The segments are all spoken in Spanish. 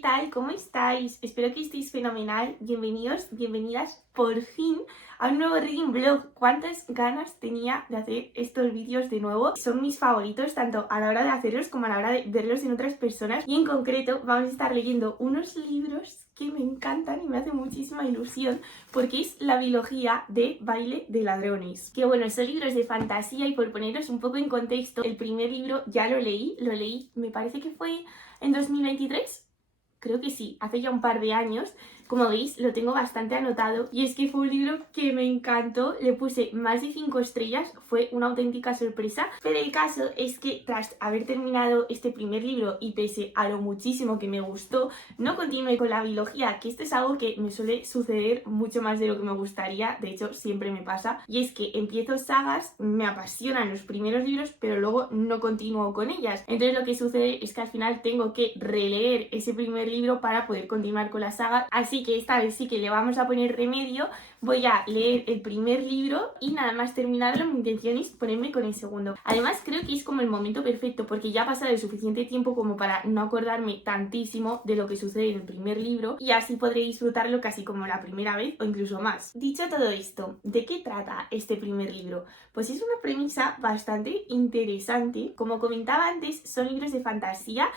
tal? ¿Cómo estáis? Espero que estéis fenomenal. Bienvenidos, bienvenidas por fin a un nuevo reading vlog. ¿Cuántas ganas tenía de hacer estos vídeos de nuevo? Son mis favoritos tanto a la hora de hacerlos como a la hora de verlos en otras personas. Y en concreto vamos a estar leyendo unos libros que me encantan y me hacen muchísima ilusión porque es la biología de Baile de Ladrones. Que bueno, son libros de fantasía y por poneros un poco en contexto, el primer libro ya lo leí, me parece que fue en 2023. Creo que sí, hace ya un par de años. Como veis, lo tengo bastante anotado y es que fue un libro que me encantó, le puse más de 5 estrellas, fue una auténtica sorpresa, pero el caso es que tras haber terminado este primer libro y pese a lo muchísimo que me gustó, no continué con la biología, que esto es algo que me suele suceder mucho más de lo que me gustaría, de hecho siempre me pasa, y es que empiezo sagas, me apasionan los primeros libros, pero luego no continúo con ellas, entonces lo que sucede es que al final tengo que releer ese primer libro para poder continuar con la saga, así que esta vez sí que le vamos a poner remedio. Voy a leer el primer libro y nada más terminarlo mi intención es ponerme con el segundo. Además creo que es como el momento perfecto porque ya ha pasado el suficiente tiempo como para no acordarme tantísimo de lo que sucede en el primer libro y así podré disfrutarlo casi como la primera vez o incluso más. Dicho todo esto, ¿de qué trata este primer libro? Pues es una premisa bastante interesante. Como comentaba antes, son libros de fantasía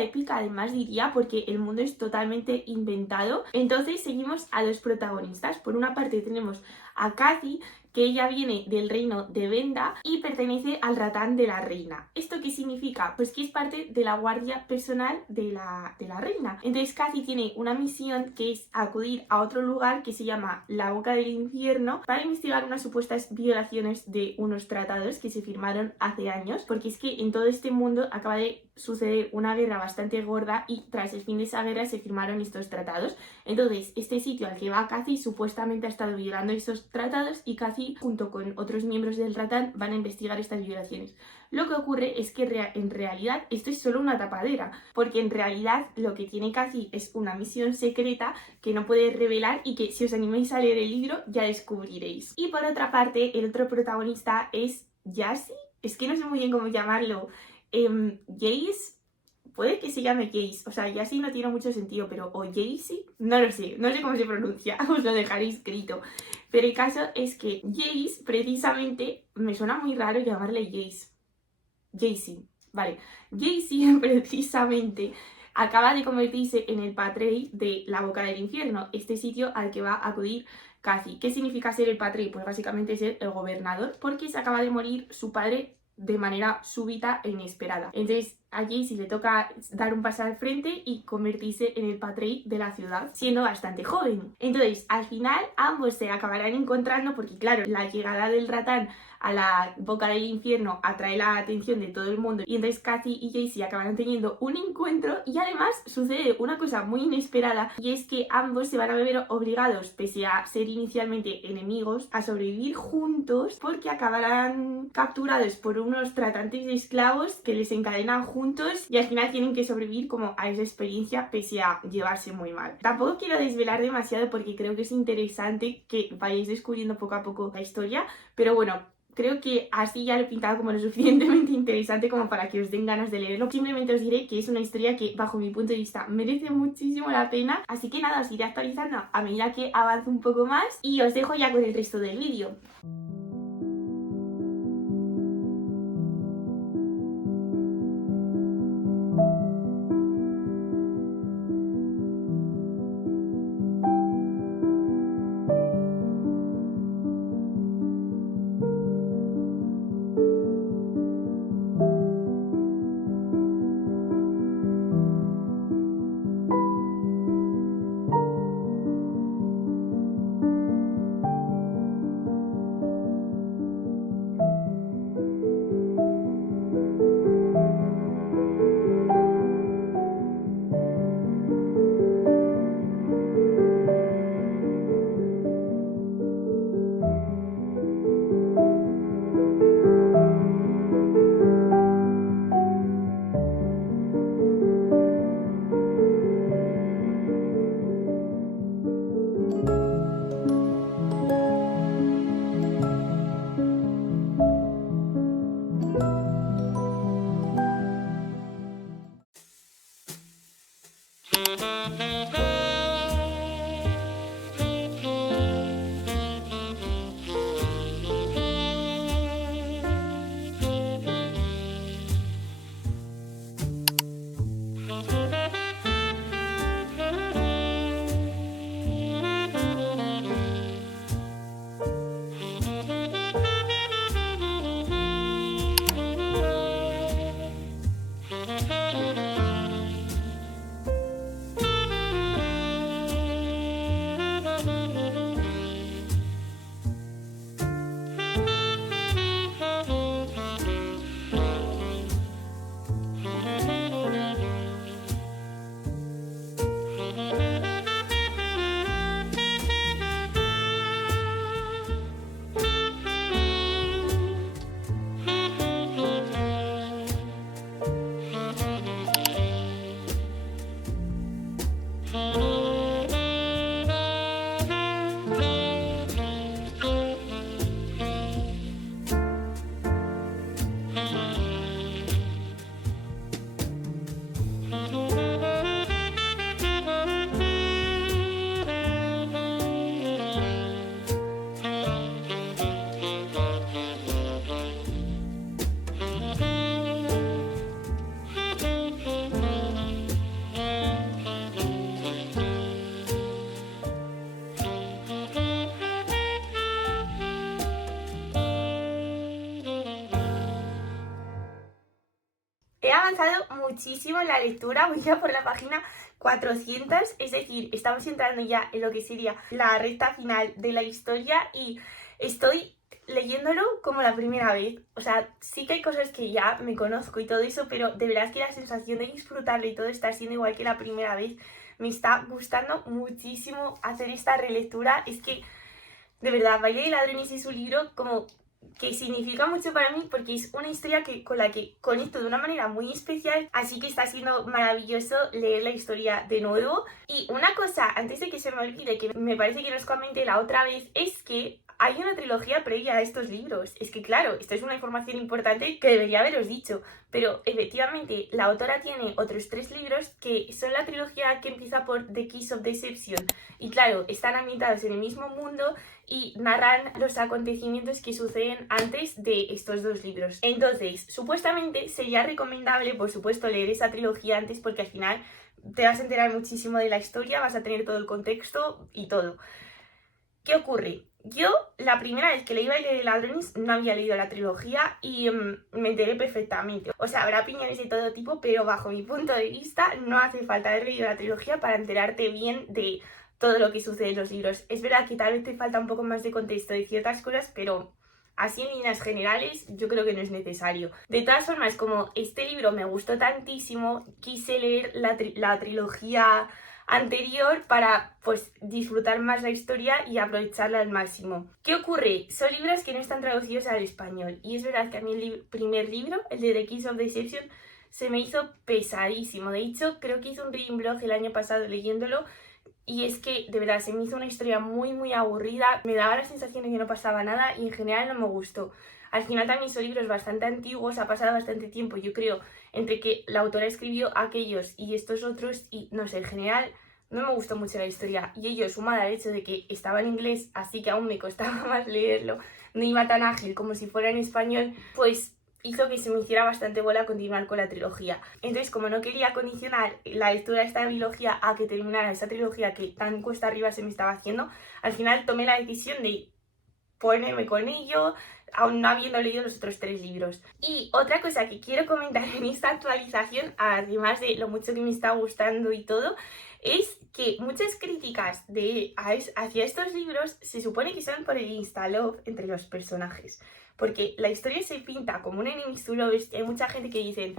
épica además diría porque el mundo es totalmente inventado. Entonces seguimos a dos protagonistas. Por una parte tenemos a Cathy, que ella viene del reino de Venda y pertenece al ratán de la reina. ¿Esto qué significa? Pues que es parte de la guardia personal de la reina. Entonces Cathy tiene una misión que es acudir a otro lugar que se llama la Boca del Infierno para investigar unas supuestas violaciones de unos tratados que se firmaron hace años, porque es que en todo este mundo acaba de suceder una guerra bastante gorda y tras el fin de esa guerra se firmaron estos tratados. Entonces este sitio al que va Cathy supuestamente ha estado violando esos tratados y Cathy junto con otros miembros del ratán van a investigar estas violaciones. Lo que ocurre es que en realidad esto es solo una tapadera, porque en realidad lo que tiene Cathy es una misión secreta que no puede revelar y que si os animáis a leer el libro ya descubriréis. Y por otra parte, el otro protagonista es Jace, es que no sé muy bien cómo llamarlo, Jace, puede que se llame Jace, o sea, Jace no tiene mucho sentido, pero o Jace, no lo sé, no sé cómo se pronuncia, os lo dejaré escrito. Pero el caso es que Jace, precisamente, me suena muy raro llamarle Jayce, vale. Jayce precisamente acaba de convertirse en el patrey de la Boca del Infierno, este sitio al que va a acudir Cathy. ¿Qué significa ser el patrey? Pues básicamente ser el gobernador, porque se acaba de morir su padre de manera súbita e inesperada. Entonces a Jayce le toca dar un paso al frente y convertirse en el patrey de la ciudad, siendo bastante joven. Entonces al final ambos se acabarán encontrando porque claro, la llegada del ratán a la Boca del Infierno atrae la atención de todo el mundo y entonces Cathy y Jayce acabarán teniendo un encuentro y además sucede una cosa muy inesperada y es que ambos se van a ver obligados, pese a ser inicialmente enemigos, a sobrevivir juntos porque acabarán capturados por unos tratantes de esclavos que les encadenan juntos y al final tienen que sobrevivir como a esa experiencia pese a llevarse muy mal. Tampoco quiero desvelar demasiado porque creo que es interesante que vayáis descubriendo poco a poco la historia, pero bueno, creo que así ya lo he pintado como lo suficientemente interesante como para que os den ganas de leerlo. Simplemente os diré que es una historia que, bajo mi punto de vista, merece muchísimo la pena. Así que nada, os iré actualizando a medida que avance un poco más y os dejo ya con el resto del vídeo. avanzado muchísimo en la lectura, voy ya por la página 400, es decir, estamos entrando ya en lo que sería la recta final de la historia y estoy leyéndolo como la primera vez. O sea, sí que hay cosas que ya me conozco y todo eso, pero de verdad que la sensación de disfrutarlo y todo está siendo igual que la primera vez. Me está gustando muchísimo hacer esta relectura. Es que, de verdad, Baile de ladrones es un libro como que significa mucho para mí porque es una historia con la que conecto de una manera muy especial, así que está siendo maravilloso leer la historia de nuevo. Y una cosa, antes de que se me olvide, que me parece que no os comenté la otra vez, es que hay una trilogía previa a estos libros. Es que claro, esto es una información importante que debería haberos dicho, pero efectivamente la autora tiene otros 3 libros que son la trilogía que empieza por The Kiss of Deception y claro, están ambientados en el mismo mundo y narran los acontecimientos que suceden antes de estos 2 libros. Entonces, supuestamente sería recomendable, por supuesto, leer esa trilogía antes porque al final te vas a enterar muchísimo de la historia, vas a tener todo el contexto y todo. ¿Qué ocurre? Yo la primera vez que leí Baile de ladrones no había leído la trilogía y me enteré perfectamente. O sea, habrá opiniones de todo tipo, pero bajo mi punto de vista no hace falta haber leído la trilogía para enterarte bien de todo lo que sucede en los libros. Es verdad que tal vez te falta un poco más de contexto de ciertas cosas, pero así en líneas generales yo creo que no es necesario. De todas formas, como este libro me gustó tantísimo, quise leer la trilogía anterior para pues disfrutar más la historia y aprovecharla al máximo. ¿Qué ocurre? Son libros que no están traducidos al español y es verdad que a mí el primer libro, el de The Kiss of Deception, se me hizo pesadísimo. De hecho, creo que hice un reading blog el año pasado leyéndolo y es que de verdad se me hizo una historia muy aburrida, me daba la sensación de que no pasaba nada y en general no me gustó. Al final también son libros bastante antiguos, ha pasado bastante tiempo, yo creo, entre que la autora escribió aquellos y estos otros y no sé, en general no me gustó mucho la historia. Y ello sumado al hecho de que estaba en inglés, así que aún me costaba más leerlo, no iba tan ágil como si fuera en español, pues hizo que se me hiciera bastante bola continuar con la trilogía. Entonces, como no quería condicionar la lectura de esta trilogía a que terminara esa trilogía que tan cuesta arriba se me estaba haciendo, al final tomé la decisión de ponerme con ello, aún no habiendo leído los otros 3 libros. Y otra cosa que quiero comentar en esta actualización, además de lo mucho que me está gustando y todo, es que muchas críticas hacia estos libros se supone que son por el insta-love entre los personajes, porque la historia se pinta como un enemies to lovers, hay mucha gente que dicen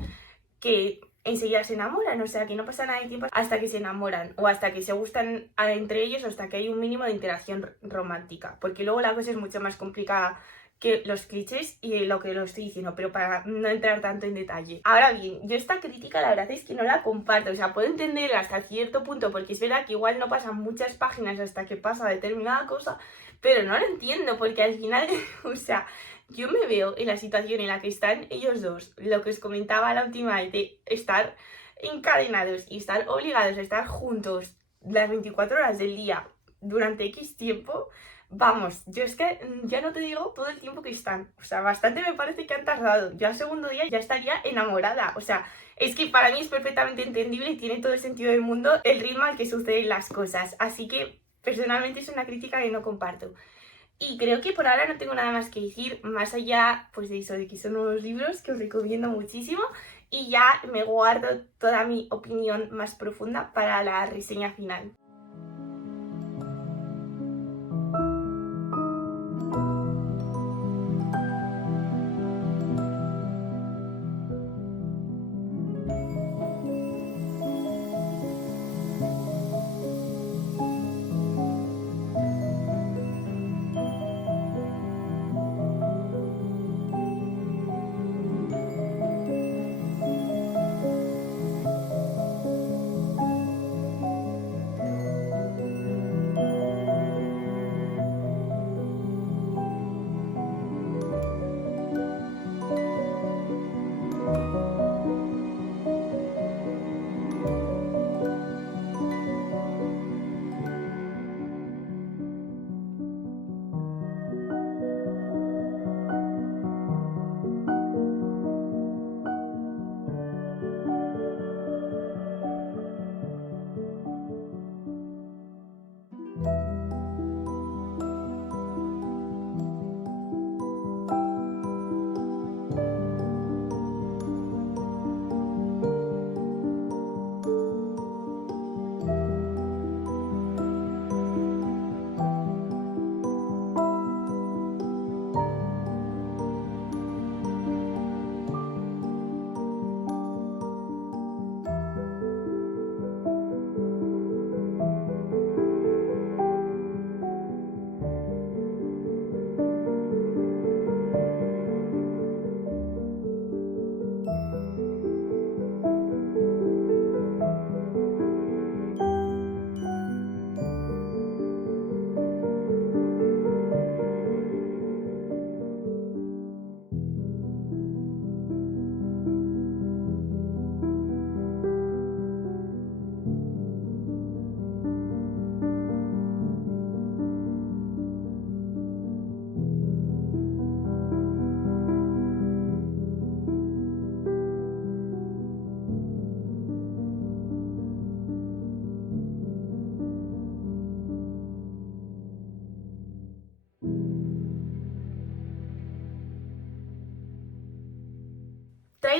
que enseguida se enamoran, o sea que no pasa nada de tiempo hasta que se enamoran o hasta que se gustan entre ellos o hasta que hay un mínimo de interacción romántica, porque luego la cosa es mucho más complicada que los clichés y lo que lo estoy diciendo, pero para no entrar tanto en detalle. Ahora bien, yo esta crítica la verdad es que no la comparto, o sea, puedo entenderla hasta cierto punto porque es verdad que igual no pasan muchas páginas hasta que pasa determinada cosa, pero no lo entiendo porque al final, o sea, yo me veo en la situación en la que están ellos dos, lo que os comentaba la última vez de estar encadenados y estar obligados a estar juntos las 24 horas del día durante X tiempo. Vamos, yo es que ya no te digo todo el tiempo que están, o sea, bastante me parece que han tardado. Yo al segundo día ya estaría enamorada, o sea, es que para mí es perfectamente entendible y tiene todo el sentido del mundo el ritmo al que suceden las cosas, así que personalmente es una crítica que no comparto. Y creo que por ahora no tengo nada más que decir, más allá pues de eso, de que son unos libros que os recomiendo muchísimo y ya me guardo toda mi opinión más profunda para la reseña final.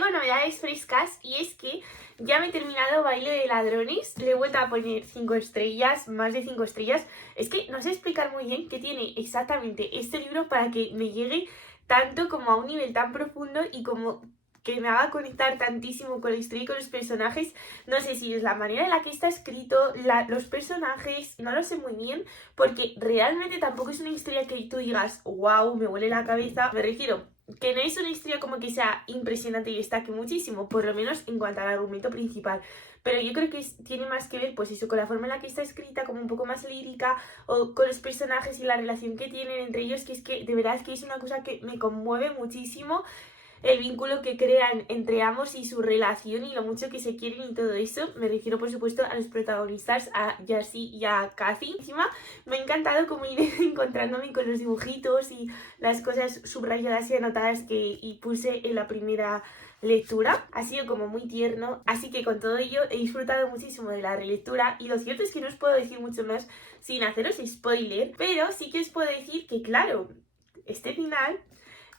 traigo novedades frescas y es que ya me he terminado Baile de Ladrones, le he vuelto a poner 5 estrellas, más de 5 estrellas. Es que no sé explicar muy bien qué tiene exactamente este libro para que me llegue tanto como a un nivel tan profundo y como que me haga conectar tantísimo con la historia y con los personajes. No sé si es la manera en la que está escrito, los personajes, no lo sé muy bien, porque realmente tampoco es una historia que tú digas, wow, me huele la cabeza. Me refiero que no es una historia como que sea impresionante y destaque muchísimo, por lo menos en cuanto al argumento principal. Pero yo creo que tiene más que ver, pues eso, con la forma en la que está escrita, como un poco más lírica, o con los personajes y la relación que tienen entre ellos, que es que de verdad es que es una cosa que me conmueve muchísimo, el vínculo que crean entre ambos y su relación y lo mucho que se quieren y todo eso. Me refiero por supuesto a los protagonistas, a Darcy y a Cathy. Encima me ha encantado como ir encontrándome con los dibujitos y las cosas subrayadas y anotadas que puse en la primera lectura. Ha sido como muy tierno, así que con todo ello he disfrutado muchísimo de la relectura y lo cierto es que no os puedo decir mucho más sin haceros spoiler, pero sí que os puedo decir que claro, este final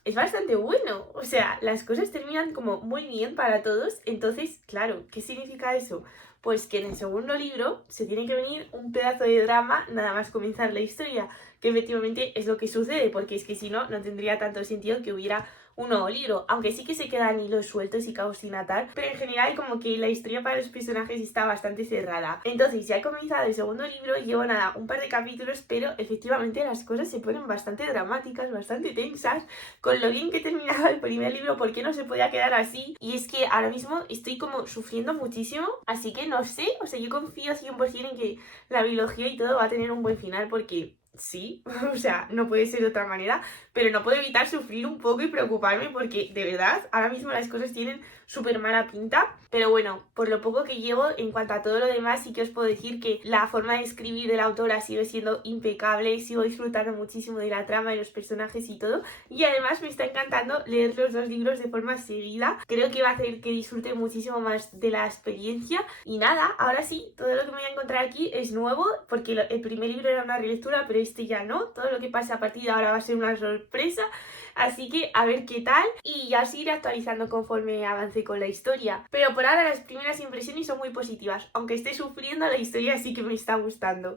es bastante bueno, o sea, las cosas terminan como muy bien para todos. Entonces, claro, ¿qué significa eso? Pues que en el segundo libro se tiene que venir un pedazo de drama nada más comenzar la historia, que efectivamente es lo que sucede, porque es que si no, no tendría tanto sentido que hubiera un nuevo libro, aunque sí que se quedan hilos sueltos y caos sin atar, pero en general como que la historia para los personajes está bastante cerrada. Entonces ya he comenzado el segundo libro, llevo nada, un par de capítulos, pero efectivamente las cosas se ponen bastante dramáticas, bastante tensas, con lo bien que he terminado el primer libro, ¿por qué no se podía quedar así? Y es que ahora mismo estoy como sufriendo muchísimo, así que no sé, o sea, yo confío 100% en que la biología y todo va a tener un buen final, porque sí, o sea, no puede ser de otra manera, pero no puedo evitar sufrir un poco y preocuparme porque de verdad ahora mismo las cosas tienen súper mala pinta. Pero bueno, por lo poco que llevo, en cuanto a todo lo demás, sí que os puedo decir que la forma de escribir de la autora sigue siendo impecable, sigo disfrutando muchísimo de la trama, de los personajes y todo, y además me está encantando leer los dos libros de forma seguida. Creo que va a hacer que disfrute muchísimo más de la experiencia. Y nada, ahora sí, todo lo que me voy a encontrar aquí es nuevo, porque el primer libro era una relectura, pero este ya no. Todo lo que pase a partir de ahora va a ser una sorpresa, así que a ver qué tal, y ya os iré actualizando conforme avance con la historia. Pero por ahora las primeras impresiones son muy positivas, aunque esté sufriendo, la historia sí que me está gustando.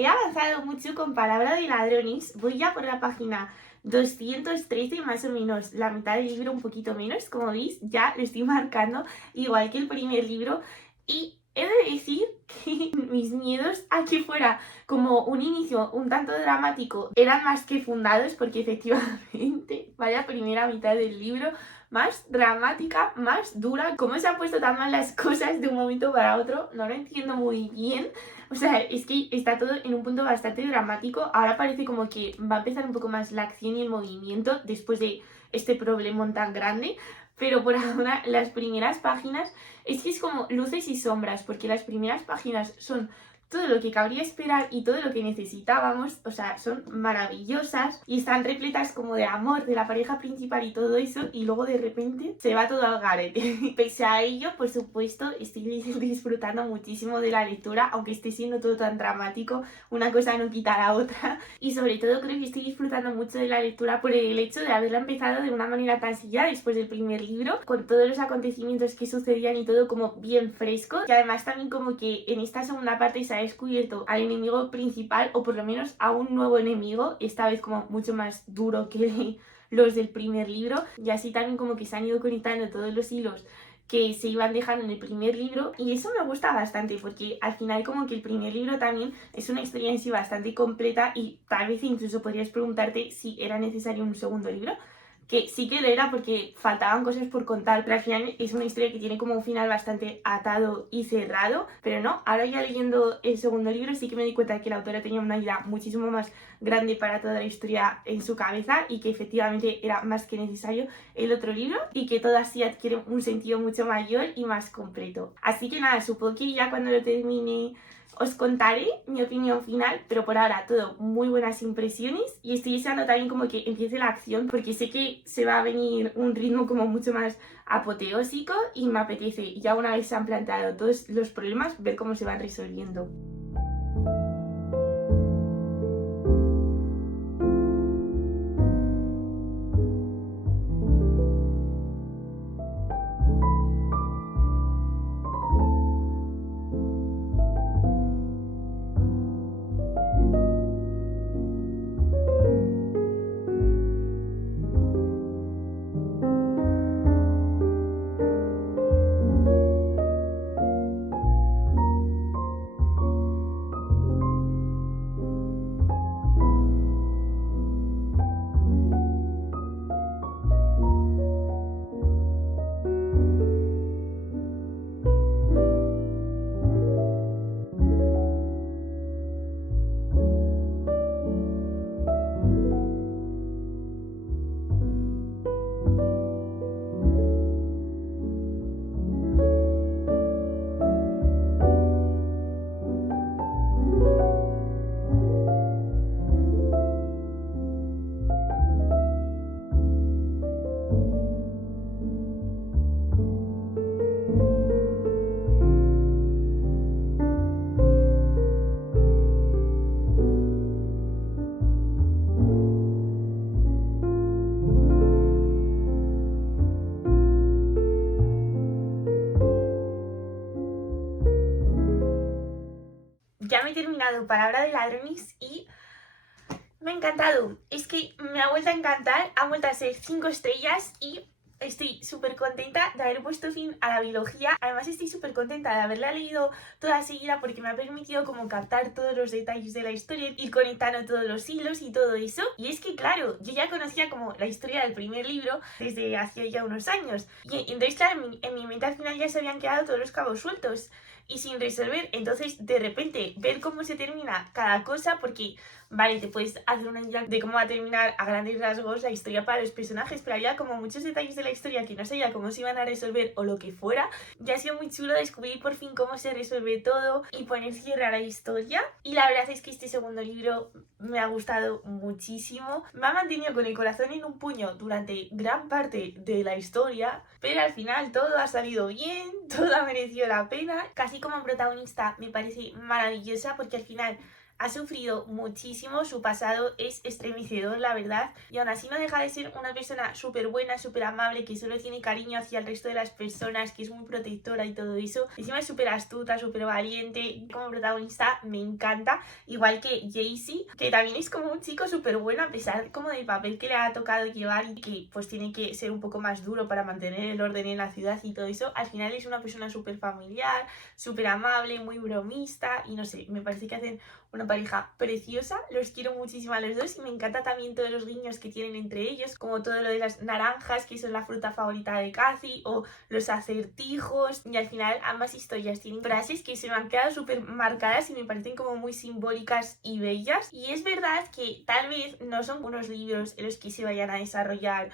He avanzado mucho con Palabra de Ladrones, voy ya por la página 213 más o menos, la mitad del libro, un poquito menos, como veis, ya lo estoy marcando, igual que el primer libro, y he de decir que mis miedos a que fuera como un inicio un tanto dramático eran más que fundados, porque efectivamente, vaya primera mitad del libro, más dramática, más dura. ¿Cómo se han puesto tan mal las cosas de un momento para otro? No lo entiendo muy bien. O sea, es que está todo en un punto bastante dramático. Ahora parece como que va a empezar un poco más la acción y el movimiento después de este problemón tan grande. Pero por ahora, las primeras páginas es que es como luces y sombras, porque las primeras páginas son todo lo que cabría esperar y todo lo que necesitábamos, o sea, son maravillosas y están repletas como de amor de la pareja principal y todo eso, y luego de repente se va todo al garete. Pese a ello, por supuesto, estoy disfrutando muchísimo de la lectura, aunque esté siendo todo tan dramático, una cosa no quita la otra, y sobre todo creo que estoy disfrutando mucho de la lectura por el hecho de haberla empezado de una manera tan sencilla después del primer libro, con todos los acontecimientos que sucedían y todo como bien fresco, y además también como que en esta segunda parte se ha descubierto al enemigo principal, o por lo menos a un nuevo enemigo, esta vez como mucho más duro que los del primer libro, y así también como que se han ido conectando todos los hilos que se iban dejando en el primer libro, y eso me gusta bastante porque al final como que el primer libro también es una historia en sí bastante completa, y tal vez incluso podrías preguntarte si era necesario un segundo libro, que sí que lo era porque faltaban cosas por contar, pero al final es una historia que tiene como un final bastante atado y cerrado, pero no, ahora ya leyendo el segundo libro sí que me di cuenta de que la autora tenía una idea muchísimo más grande para toda la historia en su cabeza, y que efectivamente era más que necesario el otro libro, y que todo así adquiere un sentido mucho mayor y más completo. Así que nada, supongo que ya cuando lo termine os contaré mi opinión final, pero por ahora todo muy buenas impresiones, y estoy deseando también como que empiece la acción porque sé que se va a venir un ritmo como mucho más apoteósico, y me apetece, ya una vez se han planteado todos los problemas, ver cómo se van resolviendo. Ya me he terminado Palabra de Ladrones y me ha encantado. Es que me ha vuelto a encantar, ha vuelto a ser 5 estrellas, y estoy súper contenta de haber puesto fin a la biología. Además estoy súper contenta de haberla leído toda seguida porque me ha permitido como captar todos los detalles de la historia, ir conectando todos los hilos y todo eso. Y es que claro, yo ya conocía como la historia del primer libro desde hace ya unos años, y entonces claro, en mi mente al final ya se habían quedado todos los cabos sueltos y sin resolver. Entonces de repente ver cómo se termina cada cosa, porque vale, te puedes hacer una idea de cómo va a terminar a grandes rasgos la historia para los personajes, pero había como muchos detalles de la historia que no sabía cómo se iban a resolver o lo que fuera. Ya ha sido muy chulo descubrir por fin cómo se resuelve todo y poner cierre a la historia. Y la verdad es que este segundo libro me ha gustado muchísimo. Me ha mantenido con el corazón en un puño durante gran parte de la historia, pero al final todo ha salido bien, todo ha merecido la pena. Casi como protagonista me parece maravillosa porque al final ha sufrido muchísimo, su pasado es estremecedor, la verdad, y aún así no deja de ser una persona súper buena, súper amable, que solo tiene cariño hacia el resto de las personas, que es muy protectora y todo eso. Encima es súper astuta, súper valiente. Como protagonista me encanta, igual que Jaycee, que también es como un chico súper bueno a pesar como del papel que le ha tocado llevar, y que pues tiene que ser un poco más duro para mantener el orden en la ciudad y todo eso. Al final es una persona súper familiar, súper amable, muy bromista, y no sé, me parece que hacen una pareja preciosa. Los quiero muchísimo a los dos, y me encanta también todos los guiños que tienen entre ellos, como todo lo de las naranjas, que son la fruta favorita de Cathy, o los acertijos. Y al final ambas historias tienen frases que se me han quedado súper marcadas y me parecen como muy simbólicas y bellas. Y es verdad que tal vez no son unos libros en los que se vayan a desarrollar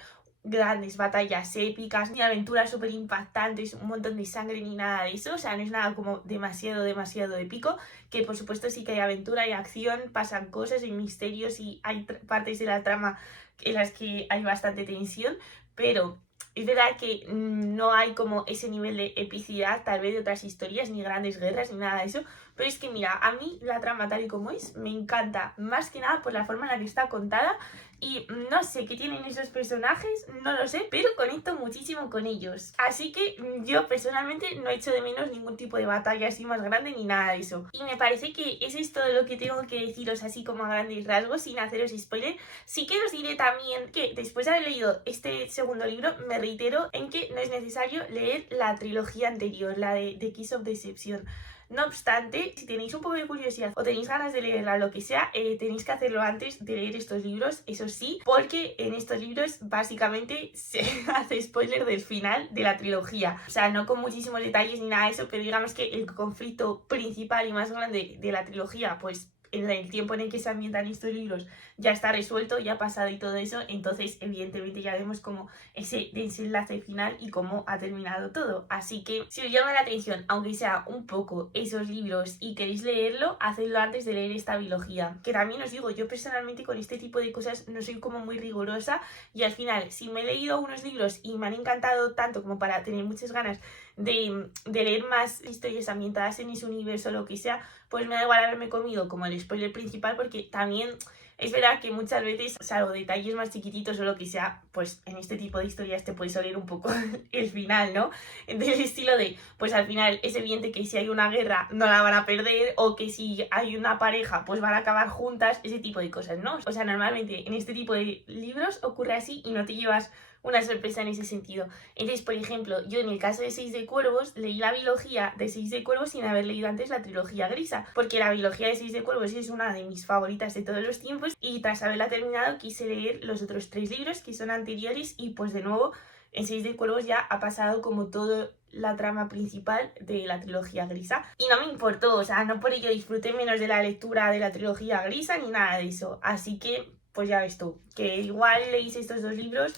grandes batallas épicas, ni aventuras súper impactantes, un montón de sangre ni nada de eso, o sea, no es nada como demasiado épico, que por supuesto sí que hay aventura y acción, pasan cosas y misterios, y hay partes de la trama en las que hay bastante tensión, pero es verdad que no hay como ese nivel de epicidad tal vez de otras historias, ni grandes guerras ni nada de eso, pero es que mira, a mí la trama tal y como es me encanta, más que nada por la forma en la que está contada y no sé qué tienen esos personajes, no lo sé, pero conecto muchísimo con ellos. Así que yo personalmente no echo de menos ningún tipo de batalla así más grande ni nada de eso. Y me parece que eso es todo lo que tengo que deciros así como a grandes rasgos, sin haceros spoiler. Sí que os diré también que después de haber leído este segundo libro, me reitero en que no es necesario leer la trilogía anterior, la de The Kiss of Deception. No obstante, si tenéis un poco de curiosidad o tenéis ganas de leerla o lo que sea, tenéis que hacerlo antes de leer estos libros, eso sí, porque en estos libros básicamente se hace spoiler del final de la trilogía. O sea, no con muchísimos detalles ni nada de eso, pero digamos que el conflicto principal y más grande de la trilogía, pues en el tiempo en el que se ambientan estos libros ya está resuelto, ya ha pasado y todo eso, entonces evidentemente ya vemos como ese desenlace final y cómo ha terminado todo. Así que si os llama la atención, aunque sea un poco esos libros y queréis leerlo, hacedlo antes de leer esta biología. Que también os digo, yo personalmente con este tipo de cosas no soy como muy rigurosa y al final, si me he leído unos libros y me han encantado tanto como para tener muchas ganas de leer más historias ambientadas en ese universo o lo que sea, pues me da igual haberme comido como el spoiler principal, porque también es verdad que muchas veces, salvo detalles más chiquititos o lo que sea, pues en este tipo de historias te puedes oler un poco el final, ¿no? Del estilo de, pues al final es evidente que si hay una guerra no la van a perder, o que si hay una pareja pues van a acabar juntas, ese tipo de cosas, ¿no? O sea, normalmente en este tipo de libros ocurre así y no te llevas una sorpresa en ese sentido. Entonces, por ejemplo, yo en el caso de Seis de Cuervos leí la biología de Seis de Cuervos sin haber leído antes la trilogía grisa, porque la biología de Seis de Cuervos es una de mis favoritas de todos los tiempos y tras haberla terminado quise leer los otros 3 libros que son anteriores y pues de nuevo en Seis de Cuervos ya ha pasado como todo la trama principal de la trilogía grisa y no me importó, o sea, no por ello disfruté menos de la lectura de la trilogía grisa ni nada de eso, así que pues ya ves tú, que igual leéis estos 2 libros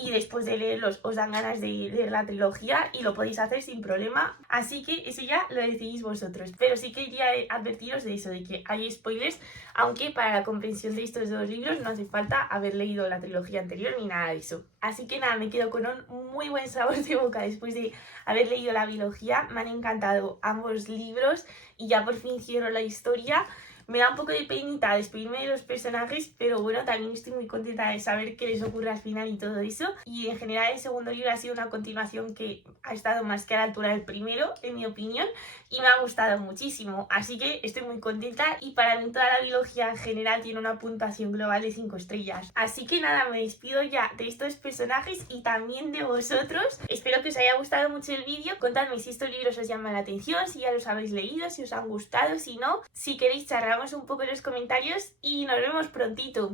y después de leerlos os dan ganas de leer la trilogía y lo podéis hacer sin problema, así que eso ya lo decidís vosotros. Pero sí quería advertiros de eso, de que hay spoilers, aunque para la comprensión de estos 2 libros no hace falta haber leído la trilogía anterior ni nada de eso. Así que nada, me quedo con un muy buen sabor de boca después de haber leído la biología. Me han encantado ambos libros y ya por fin cierro la historia. Me da un poco de penita despedirme de los personajes, pero bueno, también estoy muy contenta de saber qué les ocurre al final y todo eso. Y en general el segundo libro ha sido una continuación que ha estado más que a la altura del primero, en mi opinión, y me ha gustado muchísimo. Así que estoy muy contenta y para mí toda la biología en general tiene una puntuación global de 5 estrellas. Así que nada, me despido ya de estos personajes y también de vosotros. Espero que os haya gustado mucho el vídeo. Contadme si estos libros os llaman la atención, si ya los habéis leído, si os han gustado, si no, si queréis charlar un poco en los comentarios y nos vemos prontito.